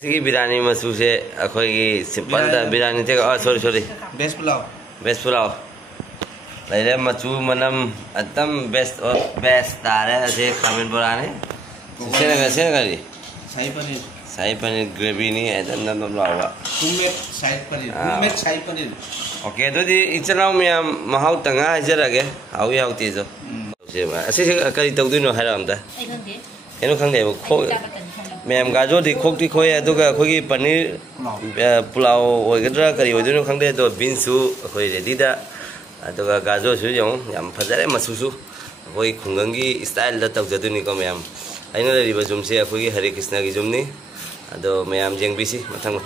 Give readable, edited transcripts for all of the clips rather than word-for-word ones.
बिरयानी मसू से अखोई सिंपल बिरयानी थे सॉरी बेस्ट पुलाव लेरे मचू मनम अतम बेस्ट तारे ऐसे खामिन बोराने से करी शाही पनीर ग्रेवी नहीं है नम लावा शाही पनीर ओके तो दी इचनाउ में महाउ तंगा हाजरगे हाउ याउ तेजो से करी तौदुनो हारामदा एनो खंगे मैम गाजो दी खोक दी खोए अदुगा खोगी पनीर पुलाव ओइगद्रा करी ओइदुनो खंगे तो बीन्सु खोई रेडीदा अदुगा गाजो सु जों याम फजरे मसुसु खोई खुंगंगी स्टाइल दा तौजदुनी को मैम आइनो रिबा जुमसे खोगी हरे कृष्ण की जुमनी अदो मैम जेंगबिसी मथंग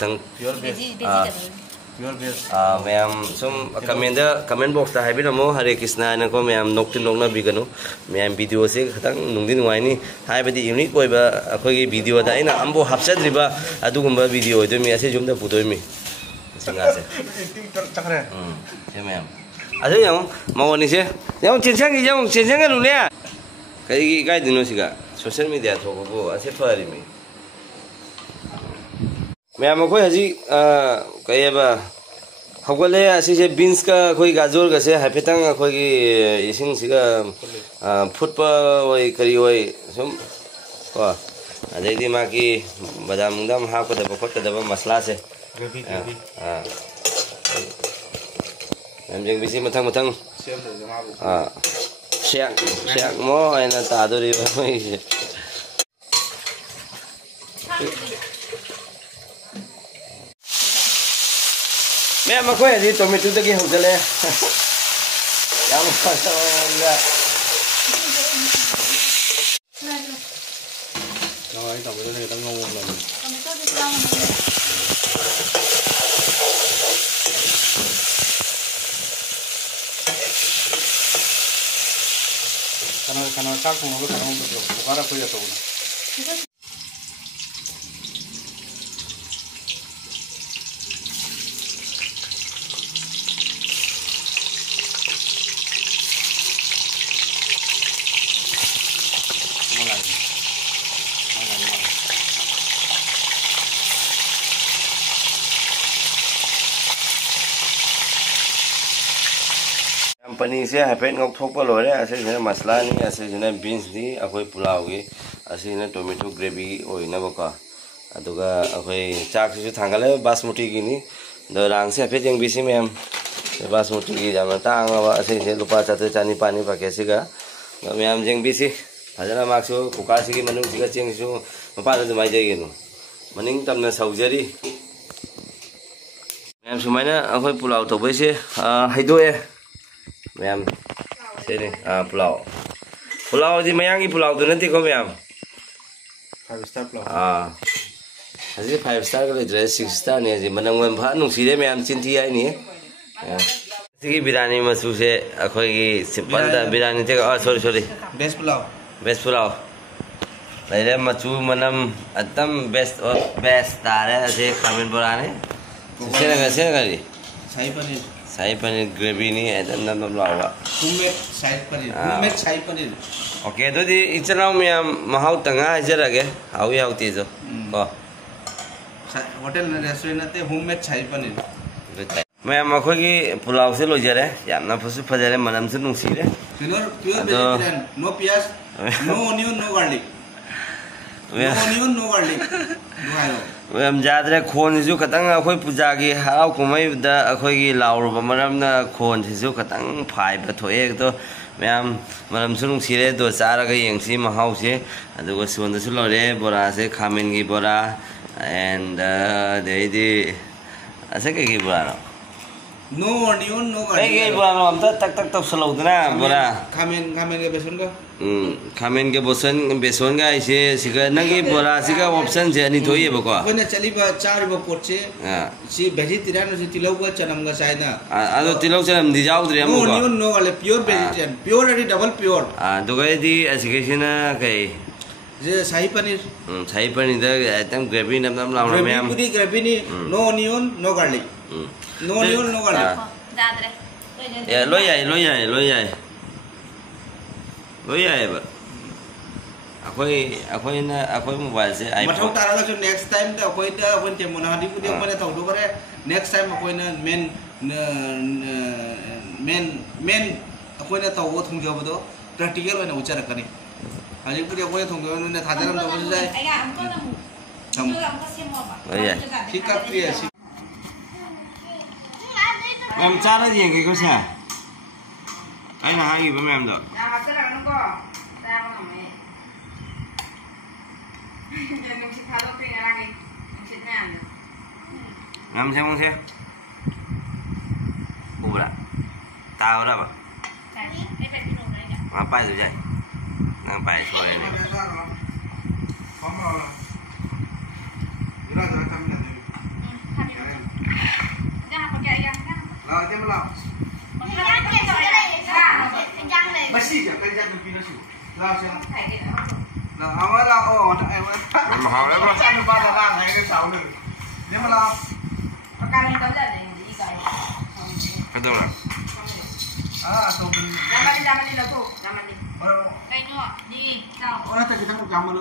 मैम सुम कमेंट बॉक्स है बिनमो हरे कृष्ण नको मैम नोक्ति नोकना बिगनो मैम वीडियो से खतंग नुंगदि नुवाइनी हाइबदि यूनिक ओइबा अखोगी वीडियो दा इना अम्बो हापसद्रिबा अदुगुम्बा वीडियो ओइदोमी असे जुमदा पुदोइमी सिंगासे चखरे से मैम असे यम मवनी से यम चिनसंग लुने कई गाय दिनो सिगा सोशल मीडिया थोबो असे फरिमी मैम अखोई हजी कयबा हगले असिसे बीन्स का कोई गाजर का से हाइफेतंग अखोगी इसिंग सिगा फुटपा ओइ करी ओइ सुम को अदैदि माकी बादाम दम हापदब खोटदब मसला से मैम जेंग बिसी मथंग शेक मो आइना तादोरी भाई से मैं मकोई अजी टोमेटो तक हो चले याम फसवांगा नवाई टोमेटो ने तंग ngomong lagi टोमेटो दिखलाओ karena cak ngomong karena betul bukan aku ya tahu paneer से हाइफेट ngọc थोक लोरे ऐसे जने मसला नहीं ऐसे जने बीन्स दी अखोई पुलाव की ऐसे जने टोमेटो ग्रेवी ओइना बका अदुगा अखोई चाक से थांगले बासमती की नी द रांग से हाइफेट जेंग बिसी मैम बासमती की जामा तांगा ऐसे जे लुपा चाते चानी पानी पाके सिगा मैम जेंग बिसी फजना माक्सु कुका सिगी मनु सिगा चेंगसु मपा द माइ जायगेनु मनिंग तमना सौजरी मैम सुमाइना अखोई पुलाव तो बैसे हाइदोए मैम से पुलाव जी मयांगी पुलाव तो नहीं को मैम 5 स्टार पुलाव हजी 5 स्टार का लेते 6 स्टार ने जी मनंग में भा नुसीरे मैम चिंती आई नहीं है बिरयानी मसू से अखोगी सिंपल बिरयानी थे सॉरी बेस्ट पुलाव लेरे मचू मनम अतम बेस्ट तारे ऐसे खामिन बोराने से करी शाही पनीर ग्रेवी नहीं है नम लावा शाही पनीर ओके तो दी इचनाउ में महाउ तंगा हाजरगे हाउ याउ तेजो को होटल रेस्टोरेंट ते होममेड शाही पनीर मैम अखोगी पुलाव से लोजरे यामना फसु फजरे मनम से नुसीरे प्योर वेजिटेरियन नो प्याज no onion no garlic ma'am जादरे खोन से खतंग अखोई पूजा की हराव कुमई दा अखोगी लाउरब मरमना खोन से खतंग फाइब थोए तो मैम मरम सुनुंग सिरे दो चारगा यंगसी महाउ से अदुगा सोंदसु लोरे बोरा से खामेन की बोरा एंड देदी ऐसे की बोरा नो ऑनियन नो गार्लिक ए बोरा हम तक सलौदना बोरा खामेन के बेसन का खामेन के बेसन का इसे सिगा नगी बोरा सिगा ऑप्शन से अनि थोई बको कोने चलीबा चारबा पोट से सी वेजिटेरियन से तिलौगा चनम का चाइना आदो तिलौ चनम दि जाउद्रे हम no onion no garlic pure vegetarian pure अडी डबल प्योर दुगैदी एसिकेशन कई जे शाही पनीर दा एकदम ग्रेवी नम लाउना मैम पूरी ग्रेवी नी no onion no garlic no onion no garlic जादरे ये लो याय akwai mobile se iPhone mathau tara ga next time da akwai da won te mun hadi ku de bane tau do bare next time akwai na main akwai na tau thung jo bodo practical wana uchara kani haji ku de akwai thung jo ne thajaram da bodo jai ai am ko na mu juga am ko semo ba iya sikap kriya sik em cha nó gì cái có xe ấy là hai gì với em rồi em xem không xem u đã tao đó mà apa itu jay ngapain sore ini masih ya kerja di Pinasu lah sih lah awal lah oh em mahal lắm rồi anh ba là ngày cái sáu nữa nếu mà lo cái đâu rồi tụi mình Zaman ni lah tu, zaman ni. oh Kain ni, di kau. oh nanti kita mau gambar